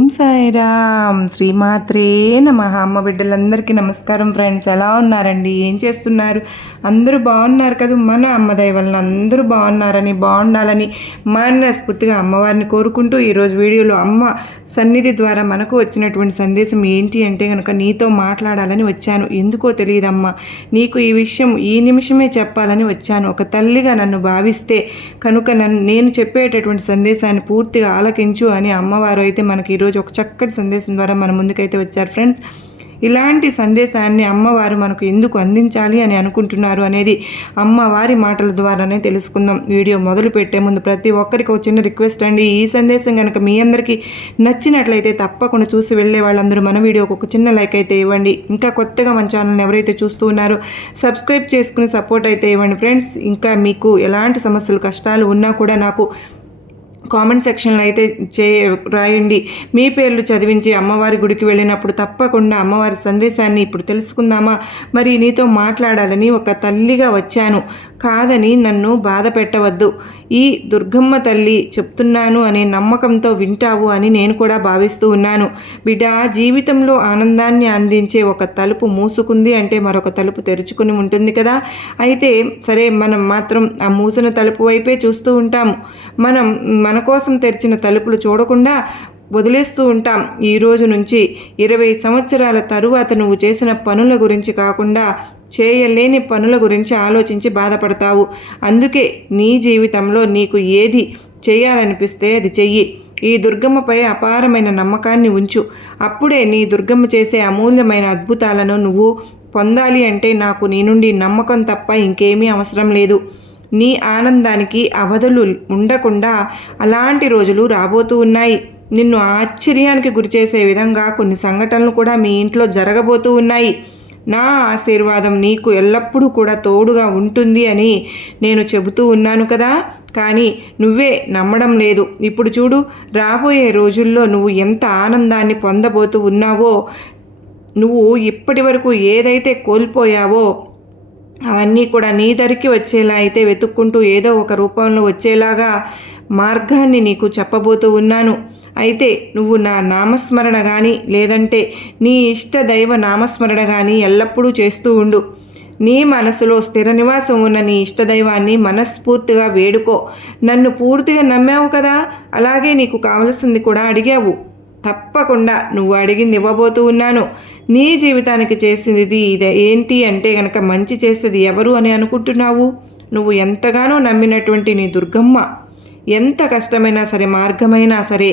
ఓం సాయిరామ్ శ్రీమాత్రే నమః. అమ్మ బిడ్డలందరికీ నమస్కారం ఫ్రెండ్స్. ఎలా ఉన్నారండి? ఏం చేస్తున్నారు? అందరూ బాగున్నారు కదా? మన అమ్మ దయ వలన అందరూ బాగుండాలని మనస్ఫూర్తిగా అమ్మవారిని కోరుకుంటూ ఈరోజు వీడియోలో అమ్మ సన్నిధి ద్వారా మనకు వచ్చినటువంటి సందేశం ఏంటి అంటే కనుక నీతో మాట్లాడాలని వచ్చాను. ఎందుకో తెలియదమ్మా, నీకు ఈ విషయం ఈ నిమిషమే చెప్పాలని వచ్చాను. ఒక తల్లిగా నన్ను భావిస్తే కనుక నేను చెప్పేటటువంటి సందేశాన్ని పూర్తిగా ఆలకించు అని అమ్మవారు అయితే మనకి ఈరోజు ఒక చక్కటి సందేశం ద్వారా మన ముందుకైతే వచ్చారు ఫ్రెండ్స్. ఇలాంటి సందేశాన్ని అమ్మవారు మనకు ఎందుకు అందించాలి అని అనుకుంటున్నారు అనేది అమ్మవారి మాటల ద్వారానే తెలుసుకుందాం. వీడియో మొదలు పెట్టే ముందు ప్రతి ఒక్కరికి ఒక చిన్న రిక్వెస్ట్ అండి. ఈ సందేశం కనుక మీ అందరికీ నచ్చినట్లయితే తప్పకుండా చూసి వెళ్ళే వాళ్ళందరూ మన వీడియోకి ఒక చిన్న లైక్ అయితే ఇవ్వండి. ఇంకా కొత్తగా మన ఛానల్ని ఎవరైతే చూస్తూ ఉన్నారో సబ్స్క్రైబ్ చేసుకుని సపోర్ట్ అయితే ఇవ్వండి ఫ్రెండ్స్. ఇంకా మీకు ఎలాంటి సమస్యలు కష్టాలు ఉన్నా కూడా నాకు కామెంట్ సెక్షన్లో అయితే రాయండి. మీ పేర్లు చదివించి అమ్మవారి గుడికి వెళ్ళినప్పుడు తప్పకుండా అమ్మవారి సందేశాన్ని ఇప్పుడు తెలుసుకుందామా. మరి నీతో మాట్లాడాలని ఒక తల్లిగా వచ్చాను, కాదని నన్ను బాధ పెట్టవద్దు. ఈ దుర్గమ్మ తల్లి చెప్తున్నాను అనే నమ్మకంతో వింటావు అని నేను కూడా భావిస్తూ ఉన్నాను. బిడ్డ, జీవితంలో ఆనందాన్ని అందించే ఒక తలుపు మూసుకుంది అంటే మరొక తలుపు తెరుచుకుని ఉంటుంది కదా. అయితే సరే, మనం మాత్రం ఆ మూసిన తలుపు వైపే చూస్తూ ఉంటాము. మన కోసం తెరిచిన తలుపులు చూడకుండా వదిలేస్తూ ఉంటాం. ఈ రోజు నుంచి 20 సంవత్సరాల తరువాత నువ్వు చేసిన పనుల గురించి కాకుండా చేయలేని పనుల గురించి ఆలోచించి బాధపడతావు. అందుకే నీ జీవితంలో నీకు ఏది చేయాలనిపిస్తే అది చెయ్యి. ఈ దుర్గమ్మపై అపారమైన నమ్మకాన్ని ఉంచు. అప్పుడే నీ దుర్గమ్మ చేసే అమూల్యమైన అద్భుతాలను నువ్వు పొందాలి. అంటే నాకు నీ నుండి నమ్మకం తప్ప ఇంకేమీ అవసరం లేదు. నీ ఆనందానికి అవధులు ఉండకుండా అలాంటి రోజులు రాబోతూ ఉన్నాయి. నిన్ను ఆశ్చర్యానికి గురిచేసే విధంగా కొన్ని సంఘటనలు కూడా మీ ఇంట్లో జరగబోతూ ఉన్నాయి. నా ఆశీర్వాదం నీకు ఎల్లప్పుడూ కూడా తోడుగా ఉంటుంది అని నేను చెబుతూ ఉన్నాను కదా, కానీ నువ్వే నమ్మడం లేదు. ఇప్పుడు చూడు, రాబోయే రోజుల్లో నువ్వు ఎంత ఆనందాన్ని పొందబోతూ ఉన్నావో, నువ్వు ఇప్పటి వరకు ఏదైతే కోల్పోయావో అవన్నీ కూడా నీ దరికి వచ్చేలా అయితే వెతుక్కుంటూ ఏదో ఒక రూపంలో వచ్చేలాగా మార్గాన్ని నీకు చెప్పబోతూ ఉన్నాను. అయితే నువ్వు నా నామస్మరణ కానీ లేదంటే నీ ఇష్ట దైవ నామస్మరణ కానీ ఎల్లప్పుడూ చేస్తూ ఉండు. నీ మనసులో స్థిర నివాసం ఉన్న నీ ఇష్టదైవాన్ని మనస్ఫూర్తిగా వేడుకో. నన్ను పూర్తిగా నమ్మావు కదా, అలాగే నీకు కావలసింది కూడా అడిగావు. తప్పకుండా నువ్వు అడిగింది ఇవ్వబోతూ ఉన్నాను. నీ జీవితానికి చేసింది ఇదే ఏంటి అంటే కనుక మంచి చేసేది ఎవరు అని అనుకుంటున్నావు? నువ్వు ఎంతగానో నమ్మినటువంటి నీ దుర్గమ్మ. ఎంత కష్టమైనా సరే, మార్గమైనా సరే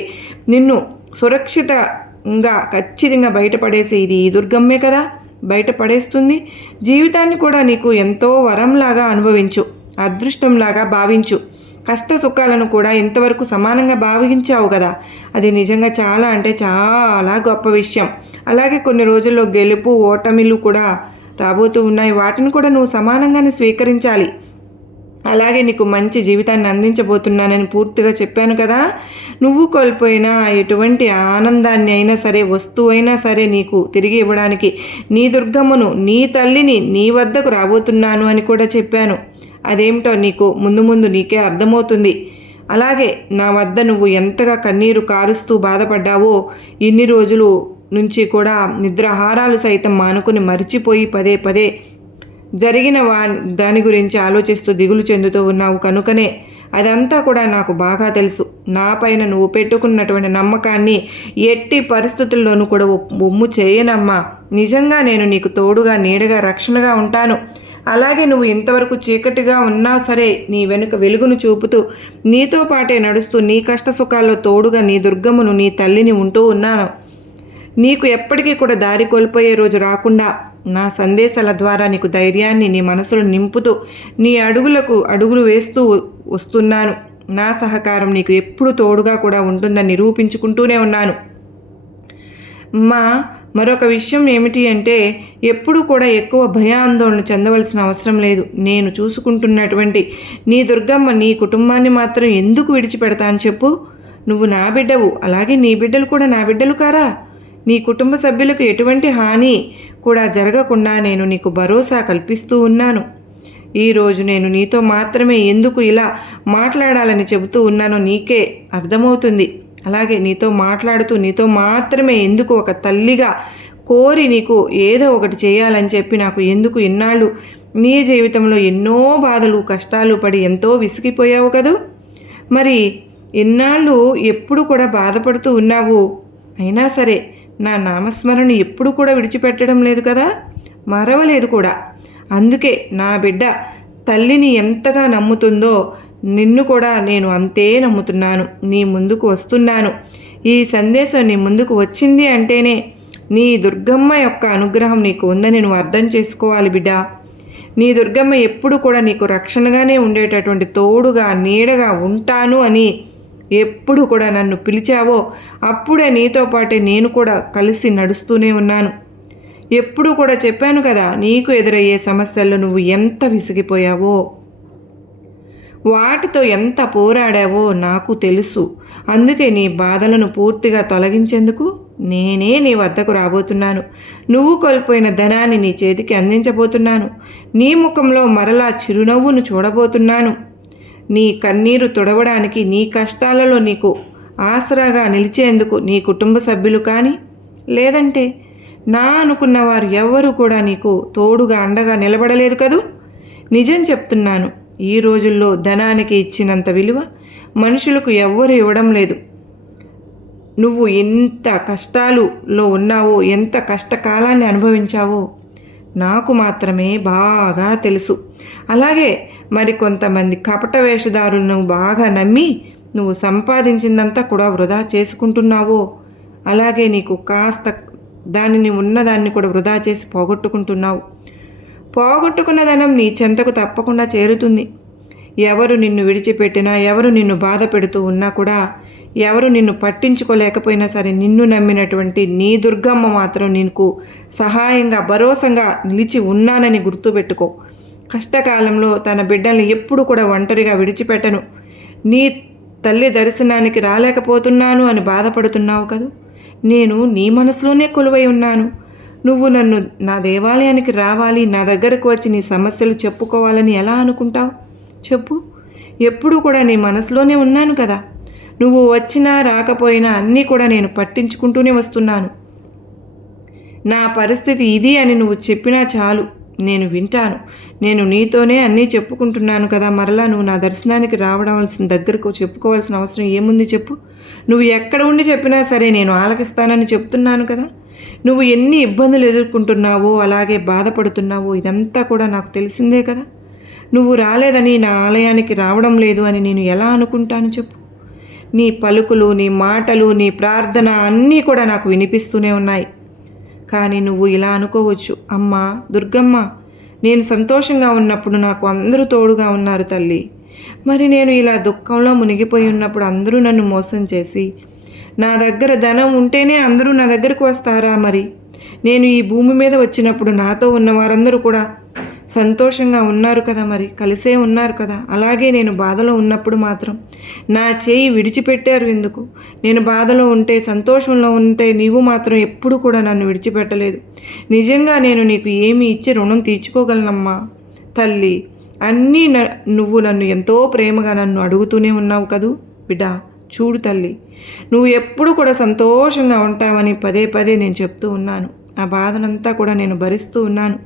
నిన్ను సురక్షితంగా ఖచ్చితంగా బయటపడేసే ఇది ఈ దుర్గమ్మే కదా, బయటపడేస్తుంది. జీవితాన్ని కూడా నీకు ఎంతో వరంలాగా అనుభవించు, అదృష్టంలాగా భావించు. కష్ట సుఖాలను కూడా ఇంతవరకు సమానంగా భావించావు కదా, అది నిజంగా చాలా అంటే చాలా గొప్ప విషయం. అలాగే కొన్ని రోజుల్లో గెలుపు ఓటమిలు కూడా రాబోతూ ఉన్నాయి. వాటిని కూడా నువ్వు సమానంగానే స్వీకరించాలి. అలాగే నీకు మంచి జీవితాన్ని అందించబోతున్నానని పూర్తిగా చెప్పాను కదా. నువ్వు కోల్పోయిన ఎటువంటి ఆనందాన్ని అయినా సరే, వస్తువు అయినా సరే నీకు తిరిగి ఇవ్వడానికి నీ దుర్గమ్మను, నీ తల్లిని నీ వద్దకు రాబోతున్నాను అని కూడా చెప్పాను. అదేమిటో నీకు ముందు నీకే అర్థమవుతుంది. అలాగే నా వద్ద నువ్వు ఎంతగా కన్నీరు కారుస్తూ బాధపడ్డావో, ఇన్ని రోజులు నుంచి కూడా నిద్రాహారాలు సైతం మానుకుని మరిచిపోయి పదే జరిగిన దాని గురించి ఆలోచిస్తూ దిగులు చెందుతూ ఉన్నావు. కనుకనే అదంతా కూడా నాకు బాగా తెలుసు. నా పైన నువ్వు పెట్టుకున్నటువంటి నమ్మకాన్ని ఎట్టి పరిస్థితుల్లోనూ కూడా ఒమ్ము చేయనమ్మా. నిజంగా నేను నీకు తోడుగా, నీడగా, రక్షణగా ఉంటాను. అలాగే నువ్వు ఇంతవరకు చీకటిగా ఉన్నా సరే నీ వెనుక వెలుగును చూపుతూ నీతో పాటే నడుస్తూ నీ కష్ట సుఖాల్లో తోడుగా నీ దుర్గమ్మను, నీ తల్లిని ఉంటూ ఉన్నాను. నీకు ఎప్పటికీ కూడా దారి కోల్పోయే రోజు రాకుండా నా సందేశాల ద్వారా నీకు ధైర్యాన్ని నీ మనసులో నింపుతూ నీ అడుగులు వేస్తూ వస్తున్నాను. నా సహకారం నీకు ఎప్పుడు తోడుగా కూడా ఉంటుందని నిరూపించుకుంటూనే ఉన్నాను. మరొక విషయం ఏమిటి అంటే, ఎప్పుడు కూడా ఎక్కువ భయాందోళన చెందవలసిన అవసరం లేదు. నేను చూసుకుంటున్నటువంటి నీ దుర్గమ్మ నీ కుటుంబాన్ని మాత్రం ఎందుకు విడిచిపెడతాను చెప్పు? నువ్వు నా బిడ్డవు, అలాగే నీ బిడ్డలు కూడా నా బిడ్డలు కారా? నీ కుటుంబ సభ్యులకు ఎటువంటి హాని కూడా జరగకుండా నేను నీకు భరోసా కల్పిస్తూ ఉన్నాను. ఈరోజు నేను నీతో మాత్రమే ఎందుకు ఇలా మాట్లాడాలని చెబుతూ ఉన్నానో నీకే అర్థమవుతుంది. అలాగే నీతో మాట్లాడుతూ నీతో మాత్రమే ఎందుకు ఒక తల్లిగా కోరి నీకు ఏదో ఒకటి చేయాలని చెప్పి నాకు ఎందుకు ఇన్నాళ్ళు నీ జీవితంలో ఎన్నో బాధలు కష్టాలు పడి ఎంతో విసిగిపోయావు కదూ. మరి ఇన్నాళ్ళు ఎప్పుడు కూడా బాధపడుతూ ఉన్నావు, అయినా సరే నా నామస్మరణ ఎప్పుడు కూడా విడిచిపెట్టడం లేదు కదా, మరవలేదు కూడా. అందుకే నా బిడ్డ తల్లిని ఎంతగా నమ్ముతుందో నిన్ను కూడా నేను అంతే నమ్ముతున్నాను. నీ ముందుకు వస్తున్నాను. ఈ సందేశం నీ ముందుకు వచ్చింది అంటేనే నీ దుర్గమ్మ యొక్క అనుగ్రహం నీకు ఉందని నువ్వు అర్థం చేసుకోవాలి బిడ్డ. నీ దుర్గమ్మ ఎప్పుడు కూడా నీకు రక్షణగానే ఉండేటటువంటి తోడుగా నీడగా ఉంటాను అని ఎప్పుడు కూడా నన్ను పిలిచావో అప్పుడే నీతో పాటే నేను కూడా కలిసి నడుస్తూనే ఉన్నాను. ఎప్పుడు కూడా చెప్పాను కదా, నీకు ఎదురయ్యే సమస్యల్లో నువ్వు ఎంత విసిగిపోయావో, వాటితో ఎంత పోరాడావో నాకు తెలుసు. అందుకే నీ బాధలను పూర్తిగా తొలగించేందుకు నేనే నీ వద్దకు రాబోతున్నాను. నువ్వు కోల్పోయిన ధనాన్ని నీ చేతికి అందించబోతున్నాను. నీ ముఖంలో మరలా చిరునవ్వును చూడబోతున్నాను. నీ కన్నీరు తుడవడానికి, నీ కష్టాలలో నీకు ఆసరాగా నిలిచేందుకు నీ కుటుంబ సభ్యులు కానీ లేదంటే నా అనుకున్న వారు ఎవరు కూడా నీకు తోడుగా అండగా నిలబడలేదు కదూ. నిజం చెప్తున్నాను, ఈ రోజుల్లో ధనానికి ఇచ్చినంత విలువ మనుషులకు ఎవ్వరు ఇవ్వడం లేదు. నువ్వు ఎంత కష్టాలులో ఉన్నావో, ఎంత కష్టకాలాన్ని అనుభవించావో నాకు మాత్రమే బాగా తెలుసు. అలాగే మరి కొంతమంది కపట వేషధారులను బాగా నమ్మి నువ్వు సంపాదించిందంతా కూడా వృధా చేసుకుంటున్నావో, అలాగే నీకు కాస్త దానిని ఉన్నదాన్ని కూడా వృధా చేసి పోగొట్టుకుంటున్నావు. పోగొట్టుకున్న ధనం నీ చెంతకు తప్పకుండా చేరుతుంది. ఎవరు నిన్ను విడిచిపెట్టినా, ఎవరు నిన్ను బాధ పెడుతూ ఉన్నా కూడా, ఎవరు నిన్ను పట్టించుకోలేకపోయినా సరే, నిన్ను నమ్మినటువంటి నీ దుర్గమ్మ మాత్రం నీకు సహాయంగా భరోసాగా నిలిచి ఉన్నానని గుర్తుపెట్టుకో. కష్టకాలంలో తన బిడ్డల్ని ఎప్పుడు కూడా ఒంటరిగా విడిచిపెట్టను. నీ తల్లి దర్శనానికి రాలేకపోతున్నాను అని బాధపడుతున్నావు కదా, నేను నీ మనసులోనే కొలువై ఉన్నాను. నువ్వు నన్ను నా దేవాలయానికి రావాలి, నా దగ్గరకు వచ్చి నీ సమస్యలు చెప్పుకోవాలని ఎలా అనుకుంటావు చెప్పు. ఎప్పుడు కూడా నీ మనసులోనే ఉన్నాను కదా. నువ్వు వచ్చినా రాకపోయినా అన్నీ కూడా నేను పట్టించుకుంటూనే వస్తున్నాను. నా పరిస్థితి ఇది అని నువ్వు చెప్పినా చాలు, నేను వింటాను. నేను నీతోనే అన్నీ చెప్పుకుంటున్నాను కదా. మరలా నువ్వు నా దర్శనానికి రావడాల్సిన దగ్గరకు చెప్పుకోవాల్సిన అవసరం ఏముంది చెప్పు. నువ్వు ఎక్కడ ఉండి చెప్పినా సరే నేను ఆలకిస్తానని చెప్తున్నాను కదా. నువ్వు ఎన్ని ఇబ్బందులు ఎదుర్కొంటున్నావో, అలాగే బాధపడుతున్నావో ఇదంతా కూడా నాకు తెలిసిందే కదా. నువ్వు రాలేదని, నా ఆలయానికి రావడం లేదు అని నేను ఎలా అనుకుంటాను చెప్పు. నీ పలుకులు, నీ మాటలు, నీ ప్రార్థన అన్నీ కూడా నాకు వినిపిస్తూనే ఉన్నాయి. కానీ నువ్వు ఇలా అనుకోవచ్చు, అమ్మా దుర్గమ్మ, నేను సంతోషంగా ఉన్నప్పుడు నాకు అందరూ తోడుగా ఉన్నారు తల్లి. మరి నేను ఇలా దుఃఖంలో మునిగిపోయి ఉన్నప్పుడు అందరూ నన్ను మోసం చేసి, నా దగ్గర ధనం ఉంటేనే అందరూ నా దగ్గరకు వస్తారా? మరి నేను ఈ భూమి మీద వచ్చినప్పుడు నాతో ఉన్న వారందరూ కూడా సంతోషంగా ఉన్నారు కదా, మరి కలిసే ఉన్నారు కదా. అలాగే నేను బాధలో ఉన్నప్పుడు మాత్రం నా చేయి విడిచిపెట్టారు ఎందుకు? నేను బాధలో ఉంటే, సంతోషంలో ఉంటే నీవు మాత్రం ఎప్పుడు కూడా నన్ను విడిచిపెట్టలేదు. నిజంగా నేను నీకు ఏమి ఇచ్చి రుణం తీర్చుకోగలనమ్మా తల్లి. అన్నీ నువ్వు నన్ను ఎంతో ప్రేమగా నన్ను అడుగుతూనే ఉన్నావు కదూ బిడ్డ. చూడు తల్లి, నువ్వు ఎప్పుడు కూడా సంతోషంగా ఉంటావని పదే పదే నేను చెప్తూ ఉన్నాను. ఆ బాధనంతా కూడా నేను భరిస్తూ ఉన్నాను.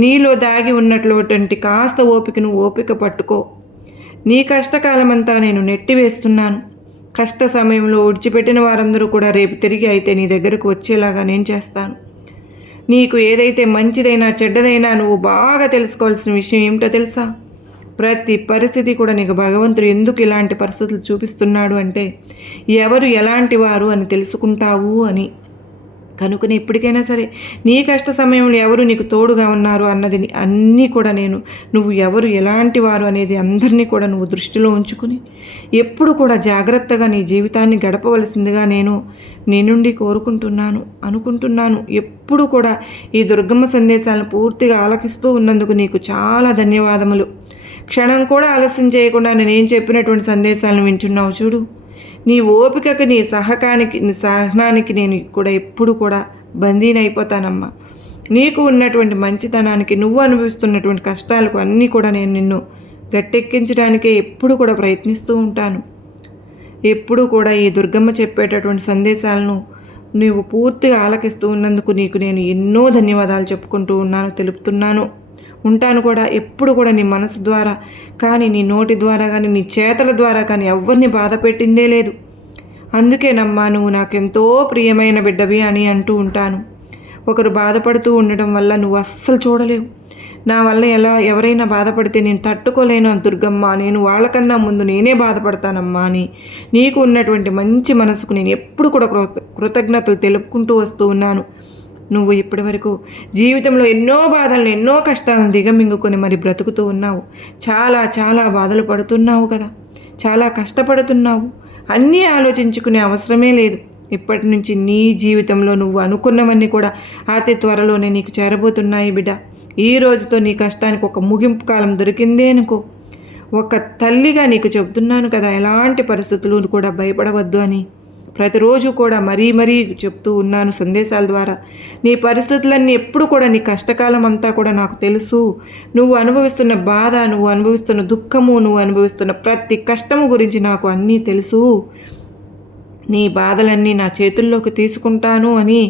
నీలో దాగి ఉన్నటువంటి కాస్త ఓపికను ఓపిక పట్టుకో. నీ కష్టకాలమంతా నేను నెట్టివేస్తున్నాను. కష్ట సమయంలో విడిచిపెట్టిన వారందరూ కూడా రేపు తిరిగి అయితే నీ దగ్గరకు వచ్చేలాగా నేను చేస్తాను. నీకు ఏదైతే మంచిదైనా చెడ్డదైనా నువ్వు బాగా తెలుసుకోవాల్సిన విషయం ఏమిటో తెలుసా? ప్రతి పరిస్థితి కూడా నీకు భగవంతుడు ఎందుకు ఇలాంటి పరిస్థితులు చూపిస్తున్నాడు అంటే, ఎవరు ఎలాంటి వారు అని తెలుసుకుంటావు అని. కనుకనే ఇప్పటికైనా సరే నీ కష్ట సమయంలో ఎవరు నీకు తోడుగా ఉన్నారు అన్నది అన్నీ కూడా నువ్వు ఎవరు ఎలాంటి వారు అనేది అందరినీ కూడా నువ్వు దృష్టిలో ఉంచుకుని ఎప్పుడు కూడా జాగ్రత్తగా నీ జీవితాన్ని గడపవలసిందిగా నేను నీ నుండి అనుకుంటున్నాను. ఎప్పుడు కూడా ఈ దుర్గమ్మ సందేశాలను పూర్తిగా ఆలకిస్తూ ఉన్నందుకు నీకు చాలా ధన్యవాదములు. క్షణం కూడా ఆలస్యం చేయకుండా నేనేం చెప్పినటువంటి సందేశాలను వింటున్నావు చూడు. నీ ఓపికకి, నీ సహనానికి నేను కూడా ఎప్పుడు కూడా బందీనైపోతానమ్మా. నీకు ఉన్నటువంటి మంచితనానికి, నువ్వు అనుభవిస్తున్నటువంటి కష్టాలకు అన్నీ కూడా నేను నిన్ను గట్టెక్కించడానికే ఎప్పుడు కూడా ప్రయత్నిస్తూ ఉంటాను. ఎప్పుడూ కూడా ఈ దుర్గమ్మ చెప్పేటటువంటి సందేశాలను నీవు పూర్తిగా ఆలకిస్తూ ఉన్నందుకు నీకు నేను ఎన్నో ధన్యవాదాలు చెప్పుకుంటూ ఉన్నాను, తెలుపుతున్నాను. ఉంటాను కూడా. ఎప్పుడు కూడా నీ మనసు ద్వారా కానీ, నీ నోటి ద్వారా కానీ, నీ చేతల ద్వారా కానీ ఎవరిని బాధ పెట్టిందే లేదు. అందుకేనమ్మా నువ్వు నాకెంతో ప్రియమైన బిడ్డవి అని అంటూ ఉంటాను. ఒకరు బాధపడుతూ ఉండడం వల్ల నువ్వు అస్సలు చూడలేవు. నా వల్ల ఎవరైనా బాధపడితే నేను తట్టుకోలేను దుర్గమ్మ, నేను వాళ్ళకన్నా ముందు నేనే బాధపడతానమ్మా అని నీకు ఉన్నటువంటి మంచి మనసుకు నేను ఎప్పుడు కూడా కృతజ్ఞతలు తెలుపుకుంటూ వస్తూ ఉన్నాను. నువ్వు ఇప్పటి వరకు జీవితంలో ఎన్నో బాధలను, ఎన్నో కష్టాలను దిగమింగుకొని మరి బ్రతుకుతూ ఉన్నావు. చాలా చాలా బాధలు పడుతున్నావు కదా, చాలా కష్టపడుతున్నావు. అన్నీ ఆలోచించుకునే అవసరమే లేదు. ఇప్పటి నుంచి నీ జీవితంలో నువ్వు అనుకున్నవన్నీ కూడా అతి త్వరలోనే నీకు చేరబోతున్నాయి బిడ్డ. ఈ రోజుతో నీ కష్టానికి ఒక ముగింపు కాలం దొరికిందే అనుకో. ఒక తల్లిగా నీకు చెబుతున్నాను కదా, ఎలాంటి పరిస్థితులు కూడా భయపడవద్దు అని ప్రతిరోజు కూడా మరీ చెప్తూ ఉన్నాను సందేశాల ద్వారా. నీ పరిస్థితులన్నీ ఎప్పుడు కూడా నీ కష్టకాలం అంతా కూడా నాకు తెలుసు. నువ్వు అనుభవిస్తున్న బాధ, నువ్వు అనుభవిస్తున్న దుఃఖము, నువ్వు అనుభవిస్తున్న ప్రతి కష్టము గురించి నాకు అన్నీ తెలుసు. నీ బాధలన్నీ నా చేతుల్లోకి తీసుకుంటాను అని,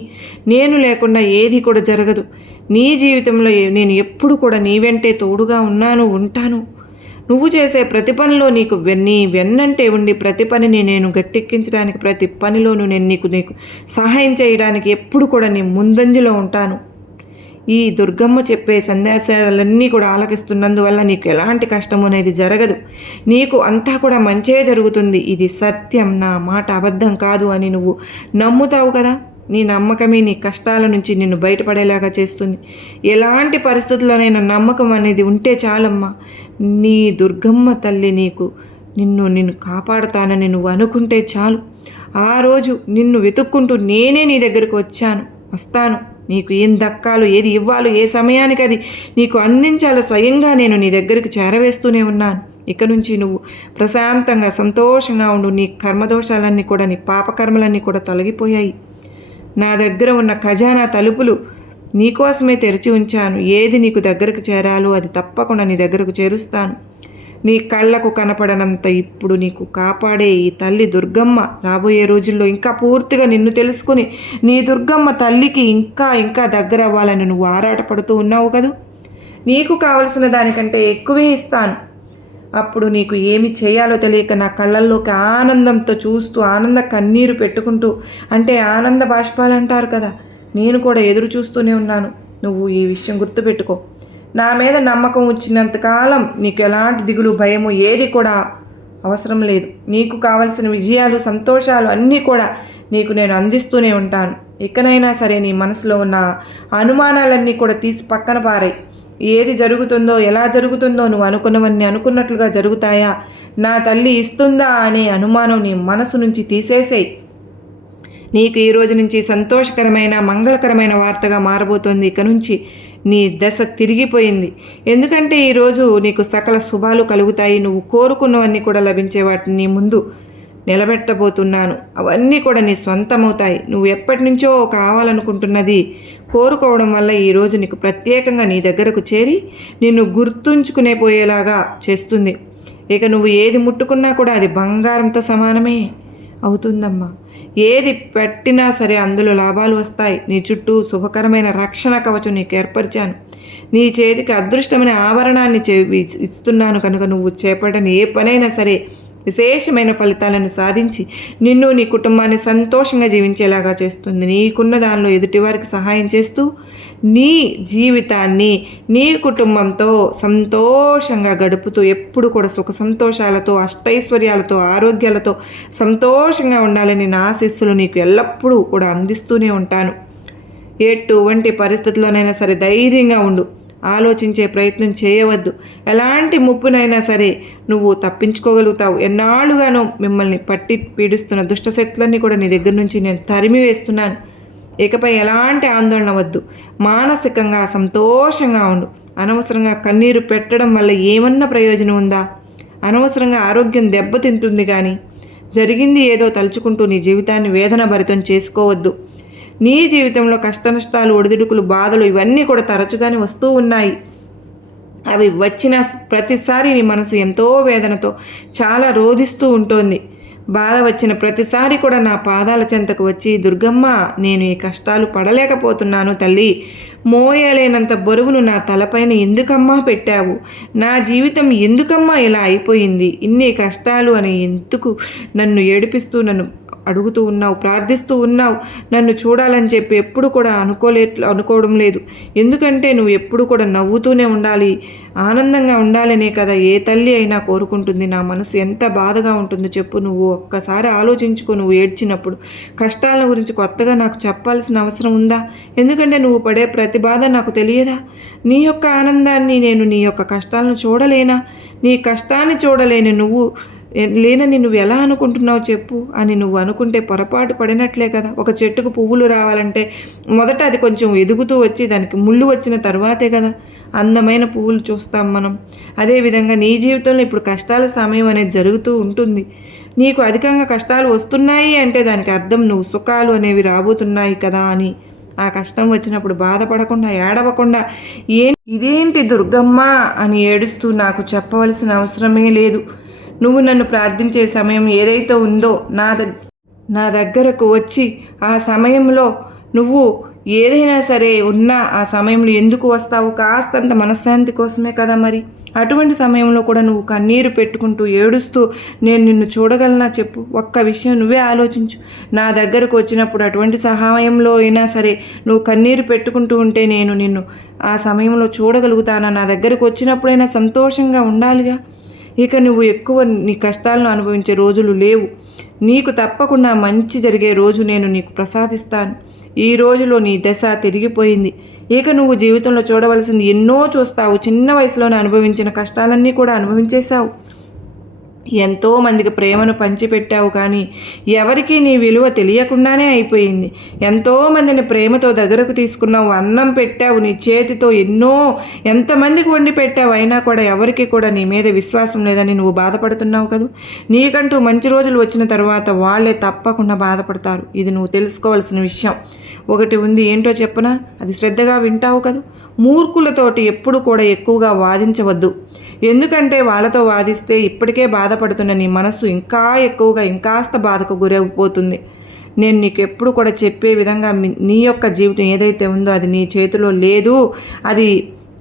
నేను లేకుండా ఏది కూడా జరగదు. నీ జీవితంలో నేను ఎప్పుడు కూడా నీ వెంటే తోడుగా ఉంటాను. నువ్వు చేసే ప్రతి పనిలో నీ వెన్నంటే ఉండి ప్రతి పనిని నేను గట్టెక్కించడానికి, ప్రతి పనిలోనూ నేను నీకు సహాయం చేయడానికి ఎప్పుడు కూడా నీ ముందంజలో ఉంటాను. ఈ దుర్గమ్మ చెప్పే సందేశాలన్నీ కూడా ఆలకిస్తున్నందువల్ల నీకు ఎలాంటి కష్టం అనేది జరగదు. నీకు అంతా కూడా మంచే జరుగుతుంది. ఇది సత్యం, నా మాట అబద్ధం కాదు అని నువ్వు నమ్ముతావు కదా. నీ నమ్మకమే నీ కష్టాల నుంచి నిన్ను బయటపడేలాగా చేస్తుంది. ఎలాంటి పరిస్థితుల్లోనైనా నమ్మకం అనేది ఉంటే చాలమ్మా. నీ దుర్గమ్మ తల్లి నిన్ను కాపాడుతానని నువ్వు అనుకుంటే చాలు. ఆ రోజు నిన్ను వెతుక్కుంటూ నేనే నీ దగ్గరకు వస్తాను. నీకు ఏం దక్కాలో, ఏది ఇవ్వాలో, ఏ సమయానికి అది నీకు అందించాలో స్వయంగా నేను నీ దగ్గరికి చేరవేస్తూనే ఉన్నాను. ఇక నుంచి నువ్వు ప్రశాంతంగా సంతోషంగా ఉండు. నీ కర్మదోషాలన్నీ కూడా, నీ పాపకర్మలన్నీ కూడా తొలగిపోయాయి. నా దగ్గర ఉన్న ఖజానా తలుపులు నీకోసమే తెరిచి ఉంచాను. ఏది నీకు దగ్గరకు చేరాలో అది తప్పకుండా నీ దగ్గరకు చేరుస్తాను. నీ కళ్ళకు కనపడనంత ఇప్పుడు నీకు కాపాడే ఈ తల్లి దుర్గమ్మ రాబోయే రోజుల్లో ఇంకా పూర్తిగా నిన్ను తెలుసుకుని నీ దుర్గమ్మ తల్లికి ఇంకా దగ్గర అవ్వాలని నువ్వు ఆరాటపడుతూ ఉన్నావు కదూ. నీకు కావలసిన దానికంటే ఎక్కువే ఇస్తాను. అప్పుడు నీకు ఏమి చేయాలో తెలియక నా కళ్ళల్లోకి ఆనందంతో చూస్తూ, ఆనంద కన్నీరు పెట్టుకుంటూ, అంటే ఆనంద బాష్పాలు అంటారు కదా, నేను కూడా ఎదురు చూస్తూనే ఉన్నాను. నువ్వు ఈ విషయం గుర్తుపెట్టుకో. నా మీద నమ్మకం వచ్చినంతకాలం నీకు ఎలాంటి దిగులు, భయము ఏది కూడా అవసరం లేదు. నీకు కావలసిన విజయాలు, సంతోషాలు అన్నీ కూడా నీకు నేను అందిస్తూనే ఉంటాను. ఇకనైనా సరే నీ మనసులో ఉన్న అనుమానాలన్నీ కూడా తీసి పక్కన పారాయి. ఏది జరుగుతుందో, ఎలా జరుగుతుందో, నువ్వు అనుకున్నవన్నీ అనుకున్నట్లుగా జరుగుతాయా, నా తల్లి ఇస్తుందా అనే అనుమానం నీ మనసు నుంచి తీసేసేయి. నీకు ఈ రోజు నుంచి సంతోషకరమైన, మంగళకరమైన వార్తగా మారబోతోంది. ఇక నుంచి నీ దశ తిరిగిపోయింది. ఎందుకంటే ఈరోజు నీకు సకల శుభాలు కలుగుతాయి. నువ్వు కోరుకున్నవన్నీ కూడా లభించే వాటిని నీ ముందు నిలబెట్టబోతున్నాను. అవన్నీ కూడా నీ సొంతమవుతాయి. నువ్వు ఎప్పటి నుంచో కావాలనుకుంటున్నది కోరుకోవడం వల్ల ఈరోజు నీకు ప్రత్యేకంగా నీ దగ్గరకు చేరి నిన్ను గుర్తుంచుకునే పోయేలాగా చేస్తుంది. ఇక నువ్వు ఏది ముట్టుకున్నా కూడా అది బంగారంతో సమానమే అవుతుందమ్మా. ఏది పెట్టినా సరే అందులో లాభాలు వస్తాయి. నీ చుట్టూ శుభకరమైన రక్షణ కవచం నీకు ఏర్పరిచాను. నీ చేతికి అదృష్టమైన ఆభరణాన్ని ఇస్తున్నాను కనుక నువ్వు చేపట్టని ఏ పనైనా సరే విశేషమైన ఫలితాలను సాధించి నిన్ను, నీ కుటుంబాన్ని సంతోషంగా జీవించేలాగా చేస్తుంది. నీకున్న దానిలో ఎదుటివారికి సహాయం చేస్తూ నీ జీవితాన్ని నీ కుటుంబంతో సంతోషంగా గడుపుతూ ఎప్పుడు కూడా సుఖ సంతోషాలతో, అష్టైశ్వర్యాలతో, ఆరోగ్యాలతో సంతోషంగా ఉండాలని నా ఆశీస్సులు నీకు ఎల్లప్పుడూ కూడా అందిస్తూనే ఉంటాను. ఎటువంటి పరిస్థితుల్లోనైనా సరే ధైర్యంగా ఉండు. ఆలోచించే ప్రయత్నం చేయవద్దు. ఎలాంటి ముప్పునైనా సరే నువ్వు తప్పించుకోగలుగుతావు. ఎన్నాళ్ళుగానో మిమ్మల్ని పట్టి పీడిస్తున్న దుష్టశక్తులన్నీ కూడా నీ దగ్గర నుంచి నేను తరిమి వేస్తున్నాను. ఇకపై ఎలాంటి ఆందోళన వద్దు. మానసికంగా సంతోషంగా ఉండు. అనవసరంగా కన్నీరు పెట్టడం వల్ల ఏమన్నా ప్రయోజనం ఉందా? అనవసరంగా ఆరోగ్యం దెబ్బతింటుంది. కానీ జరిగింది ఏదో తలుచుకుంటూ నీ జీవితాన్ని వేదన భరితం చేసుకోవద్దు. నీ జీవితంలో కష్టనష్టాలు, ఒడిదుడుకులు, బాధలు ఇవన్నీ కూడా తరచుగానే వస్తూ ఉన్నాయి. అవి వచ్చిన ప్రతిసారి నీ మనసు ఎంతో వేదనతో చాలా రోధిస్తూ ఉంటుంది. బాధ వచ్చిన ప్రతిసారి కూడా నా పాదాల చెంతకు వచ్చి, దుర్గమ్మ నేను ఈ కష్టాలు పడలేకపోతున్నాను తల్లి, మోయలేనంత బరువును నా తలపైన ఎందుకమ్మా పెట్టావు, నా జీవితం ఎందుకమ్మా ఇలా అయిపోయింది, ఇన్ని కష్టాలు అని ఎందుకు నన్ను ఏడిపిస్తూ నన్ను అడుగుతూ ఉన్నావు, ప్రార్థిస్తూ ఉన్నావు, నన్ను చూడాలని చెప్పి ఎప్పుడు కూడా అనుకోవడం లేదు. ఎందుకంటే నువ్వు ఎప్పుడు కూడా నవ్వుతూనే ఉండాలి, ఆనందంగా ఉండాలనే కదా ఏ తల్లి అయినా కోరుకుంటుంది. నా మనసు ఎంత బాధగా ఉంటుందో చెప్పు. నువ్వు ఒక్కసారి ఆలోచించుకో. నువ్వు ఏడ్చినప్పుడు కష్టాల గురించి కొత్తగా నాకు చెప్పాల్సిన అవసరం ఉందా? ఎందుకంటే నువ్వు పడే ప్రతి బాధ నాకు తెలియదా? నీ యొక్క ఆనందాన్ని నేను నీ యొక్క కష్టాలను చూడలేనా? నీ కష్టాన్ని చూడలేని నువ్వు లేనని నువ్వు ఎలా అనుకుంటున్నావు చెప్పు అని నువ్వు అనుకుంటే పొరపాటు పడినట్లే కదా. ఒక చెట్టుకు పువ్వులు రావాలంటే మొదట అది కొంచెం ఎదుగుతూ వచ్చి దానికి ముళ్ళు వచ్చిన తర్వాతే కదా అందమైన పువ్వులు చూస్తాం మనం. అదేవిధంగా నీ జీవితంలో ఇప్పుడు కష్టాల సమయం అనేది జరుగుతూ ఉంటుంది. నీకు అధికంగా కష్టాలు వస్తున్నాయి అంటే దానికి అర్థం నువ్వు సుఖాలు అనేవి రాబోతున్నాయి కదా అని. ఆ కష్టం వచ్చినప్పుడు బాధపడకుండా ఏడవకుండా ఇదేంటి దుర్గమ్మ అని ఏడుస్తూ నాకు చెప్పవలసిన అవసరమే లేదు. నువ్వు నన్ను ప్రార్థించే సమయం ఏదైతే ఉందో నా దగ్గరకు వచ్చి ఆ సమయంలో నువ్వు ఏదైనా సరే ఉన్నా ఆ సమయంలో ఎందుకు వస్తావు? కాస్తంత మనశ్శాంతి కోసమే కదా మరి. అటువంటి సమయంలో కూడా నువ్వు కన్నీరు పెట్టుకుంటూ ఏడుస్తూ నేను నిన్ను చూడగలనా చెప్పు? ఒక్క విషయం నువ్వే ఆలోచించు. నా దగ్గరకు వచ్చినప్పుడు అటువంటి సహాయంలో అయినా సరే నువ్వు కన్నీరు పెట్టుకుంటూ ఉంటే నేను నిన్ను ఆ సమయంలో చూడగలుగుతానా? నా దగ్గరకు వచ్చినప్పుడైనా సంతోషంగా ఉండాలిగా. ఇక నువ్వు ఎక్కువ నీ కష్టాలను అనుభవించే రోజులు లేవు. నీకు తప్పకుండా మంచి జరిగే రోజు నేను నీకు ప్రసాదిస్తాను. ఈ రోజులో నీ దశ తిరిగిపోయింది. ఇక నువ్వు జీవితంలో చూడవలసింది ఎన్నో చూస్తావు. చిన్న వయసులోనే అనుభవించిన కష్టాలన్నీ కూడా అనుభవించేశావు. ఎంతోమందికి ప్రేమను పంచిపెట్టావు, కానీ ఎవరికీ నీ విలువ తెలియకుండానే అయిపోయింది. ఎంతోమందిని ప్రేమతో దగ్గరకు తీసుకున్నావు, అన్నం పెట్టావు నీ చేతితో, ఎంతమందికి వండి పెట్టావు. అయినా కూడా ఎవరికి కూడా నీ మీద విశ్వాసం లేదని నువ్వు బాధపడుతున్నావు కదా. నీకంటూ మంచి రోజులు వచ్చిన తర్వాత వాళ్ళే తప్పకుండా బాధపడతారు. ఇది నువ్వు తెలుసుకోవాల్సిన విషయం ఒకటి ఉంది. ఏంటో చెప్పనా? అది శ్రద్ధగా వింటావు కదా. మూర్ఖులతోటి ఎప్పుడు కూడా ఎక్కువగా వాదించవద్దు. ఎందుకంటే వాళ్ళతో వాదిస్తే ఇప్పటికే బాధపడుతున్న నీ మనసు ఇంకా ఎక్కువగా ఇంకాస్త బాధకు గురైపోతుంది. నేను నీకు ఎప్పుడు కూడా చెప్పే విధంగా నీ యొక్క జీవితం ఏదైతే ఉందో అది నీ చేతిలో లేదు. అది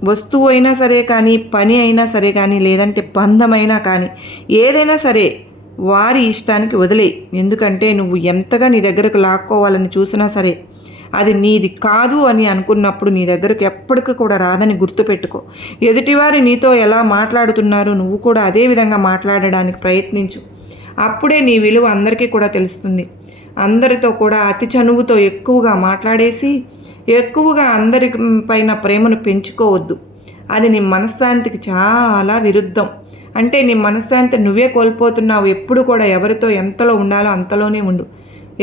వస్తువు అయినా సరే కానీ, పని అయినా సరే కానీ, లేదంటే బంధమైనా కానీ, ఏదైనా సరే వారి ఇష్టానికి వదిలేయి. ఎందుకంటే నువ్వు ఎంతగా నీ దగ్గరకు లాక్కోవాలని చూసినా సరే అది నీది కాదు అని అనుకున్నప్పుడు నీ దగ్గరకు ఎప్పటికీ కూడా రాదని గుర్తుపెట్టుకో. ఎదుటివారి నీతో ఎలా మాట్లాడుతున్నారో నువ్వు కూడా అదే విధంగా మాట్లాడడానికి ప్రయత్నించు. అప్పుడే నీ విలువ అందరికీ కూడా తెలుస్తుంది. అందరితో కూడా అతి చనువుతో ఎక్కువగా మాట్లాడేసి ఎక్కువగా అందరి పైన ప్రేమను పెంచుకోవద్దు. అది నీ మనశ్శాంతికి చాలా విరుద్ధం. అంటే నీ మనశ్శాంతి నువ్వే కోల్పోతున్నావు. ఎప్పుడు కూడా ఎవరితో ఎంతలో ఉండాలో అంతలోనే ఉండు.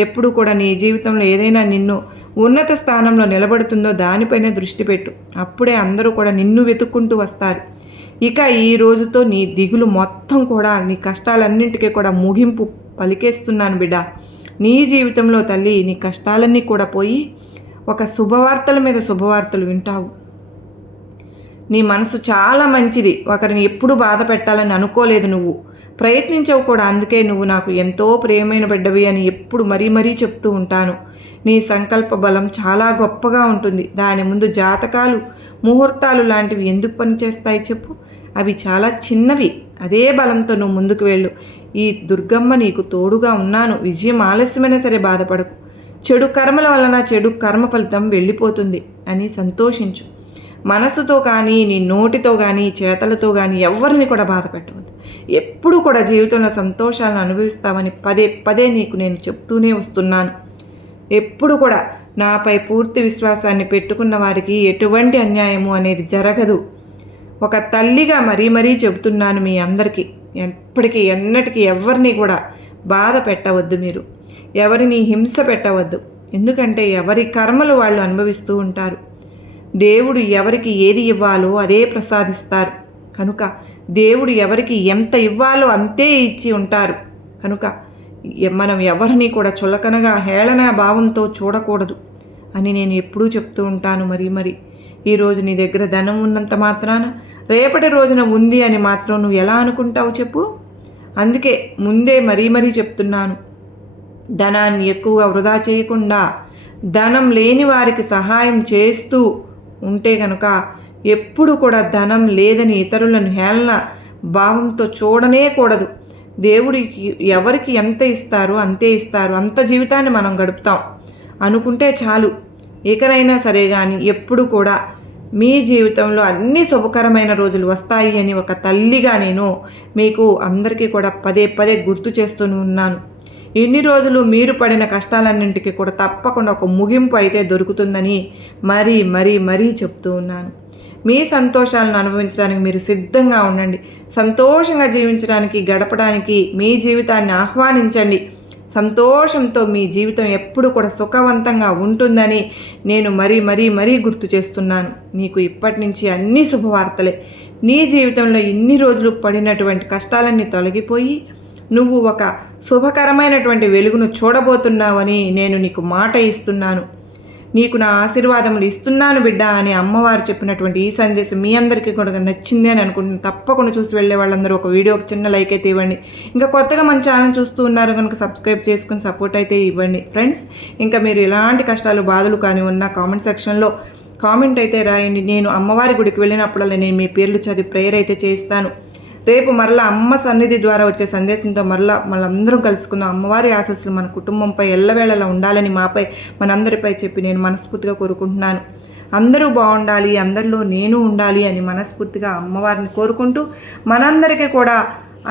ఎప్పుడు కూడా నీ జీవితంలో ఏదైనా నిన్ను ఉన్నత స్థానంలో నిలబడుతుందో దానిపైనే దృష్టి పెట్టు. అప్పుడే అందరూ కూడా నిన్ను వెతుక్కుంటూ వస్తారు. ఇక ఈ రోజుతో నీ దిగులు మొత్తం కూడా, నీ కష్టాలన్నింటికీ కూడా ముగింపు పలికేస్తున్నాను బిడ్డ. నీ జీవితంలో తల్లి నీ కష్టాలన్నీ కూడా పోయి ఒక శుభవార్తల మీద శుభవార్తలు వింటావు. నీ మనసు చాలా మంచిది. ఒకరిని ఎప్పుడు బాధ పెట్టాలని అనుకోలేదు, నువ్వు ప్రయత్నించవు కూడా. అందుకే నువ్వు నాకు ఎంతో ప్రియమైన బిడ్డవి అని ఎప్పుడు మరీ చెప్తూ ఉంటాను. నీ సంకల్ప బలం చాలా గొప్పగా ఉంటుంది. దాని ముందు జాతకాలు, ముహూర్తాలు లాంటివి ఎందుకు పనిచేస్తాయి చెప్పు? అవి చాలా చిన్నవి. అదే బలంతో నువ్వు ముందుకు వెళ్ళు. ఈ దుర్గమ్మ నీకు తోడుగా ఉన్నాను. విజయం ఆలస్యమైనా సరే బాధపడకు. చెడు కర్మల వలన చెడు కర్మ ఫలితం వెళ్ళిపోతుంది అని సంతోషించు. మనసుతో కానీ, నీ నోటితో కానీ, చేతలతో కానీ ఎవరిని కూడా బాధ పెట్టవద్దు. ఎప్పుడు కూడా జీవితంలో సంతోషాలను అనుభవిస్తామని పదే నీకు నేను చెప్తూనే వస్తున్నాను. ఎప్పుడు కూడా నాపై పూర్తి విశ్వాసాన్ని పెట్టుకున్న వారికి ఎటువంటి అన్యాయము అనేది జరగదు. ఒక తల్లిగా మరీ చెబుతున్నాను మీ అందరికీ. ఎప్పటికీ ఎన్నటికీ ఎవరిని కూడా బాధ పెట్టవద్దు. మీరు ఎవరిని హింస పెట్టవద్దు. ఎందుకంటే ఎవరి కర్మలు వాళ్ళు అనుభవిస్తూ ఉంటారు. దేవుడు ఎవరికి ఏది ఇవ్వాలో అదే ప్రసాదిస్తారు. కనుక దేవుడు ఎవరికి ఎంత ఇవ్వాలో అంతే ఇచ్చి ఉంటారు. కనుక మనం ఎవరిని కూడా చులకనగా హేళన భావంతో చూడకూడదు అని నేను ఎప్పుడూ చెప్తూ ఉంటాను. మరి ఈరోజు నీ దగ్గర ధనం ఉన్నంత మాత్రాన రేపటి రోజున ఉంది అని మాత్రం నువ్వు ఎలా అనుకుంటావు చెప్పు? అందుకే ముందే మరీ చెప్తున్నాను, ధనాన్ని ఎక్కువగా వృధా చేయకుండా ధనం లేని వారికి సహాయం చేస్తూ ఉంటే కనుక ఎప్పుడు కూడా ధనం లేదని ఇతరులను హేళన భావంతో చూడనే కూడదు. దేవుడికి ఎవరికి ఎంత ఇస్తారో అంతే ఇస్తారు, అంత జీవితాన్ని మనం గడుపుతాం అనుకుంటే చాలు. ఇకనైనా సరే కానీ ఎప్పుడు కూడా మీ జీవితంలో అన్ని శుభకరమైన రోజులు వస్తాయి అని ఒక తల్లిగా నేను మీకు అందరికీ కూడా పదే గుర్తు చేస్తూ ఉన్నాను. ఇన్ని రోజులు మీరు పడిన కష్టాలన్నింటికి కూడా తప్పకుండా ఒక ముగింపు అయితే దొరుకుతుందని మరీ చెప్తూ ఉన్నాను. మీ సంతోషాలను అనుభవించడానికి మీరు సిద్ధంగా ఉండండి. సంతోషంగా జీవించడానికి, గడపడానికి మీ జీవితాన్ని ఆహ్వానించండి. సంతోషంతో మీ జీవితం ఎప్పుడు కూడా సుఖవంతంగా ఉంటుందని నేను మరీ గుర్తు చేస్తున్నాను. నీకు ఇప్పటి నుంచి అన్ని శుభవార్తలే. నీ జీవితంలో ఇన్ని రోజులు పడినటువంటి కష్టాలన్నీ తొలగిపోయి నువ్వు ఒక శుభకరమైనటువంటి వెలుగును చూడబోతున్నావని నేను నీకు మాట ఇస్తున్నాను. నీకు నా ఆశీర్వాదములు ఇస్తున్నాను బిడ్డ అని అమ్మవారు చెప్పినటువంటి ఈ సందేశం మీ అందరికీ కూడా నచ్చింది అని అనుకుంటున్నాను. తప్పకుండా చూసి వెళ్ళే వాళ్ళందరూ ఒక వీడియోకి చిన్న లైక్ అయితే ఇవ్వండి. ఇంకా కొత్తగా మన ఛానల్ చూస్తూ ఉన్నారు కనుక సబ్స్క్రైబ్ చేసుకుని సపోర్ట్ అయితే ఇవ్వండి ఫ్రెండ్స్. ఇంకా మీరు ఎలాంటి కష్టాలు బాధలు కానీ ఉన్న కామెంట్ సెక్షన్లో కామెంట్ అయితే రాయండి. నేను అమ్మవారి గుడికి వెళ్ళినప్పుడల్లా నేను మీ పేర్లు చదివి ప్రేయర్ అయితే చేస్తాను. రేపు మరలా అమ్మ సన్నిధి ద్వారా వచ్చే సందేశంతో మనందరం కలుసుకుందాం. అమ్మవారి ఆశీస్సులు మన కుటుంబంపై ఎల్లవేళలా ఉండాలని మాపై మనందరిపై చెప్పి నేను మనస్ఫూర్తిగా కోరుకుంటున్నాను. అందరూ బాగుండాలి, అందరిలో నేను ఉండాలి అని మనస్ఫూర్తిగా అమ్మవారిని కోరుకుంటూ మనందరికీ కూడా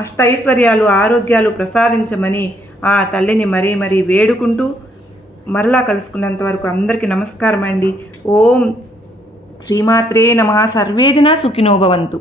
అష్టైశ్వర్యాలు ఆరోగ్యాలు ప్రసాదించమని ఆ తల్లిని మరీ వేడుకుంటూ మరలా కలుసుకున్నంత వరకు అందరికీ నమస్కారం అండి. ఓం శ్రీమాత్రే నమః. సర్వేజన సుఖినో భవంతు.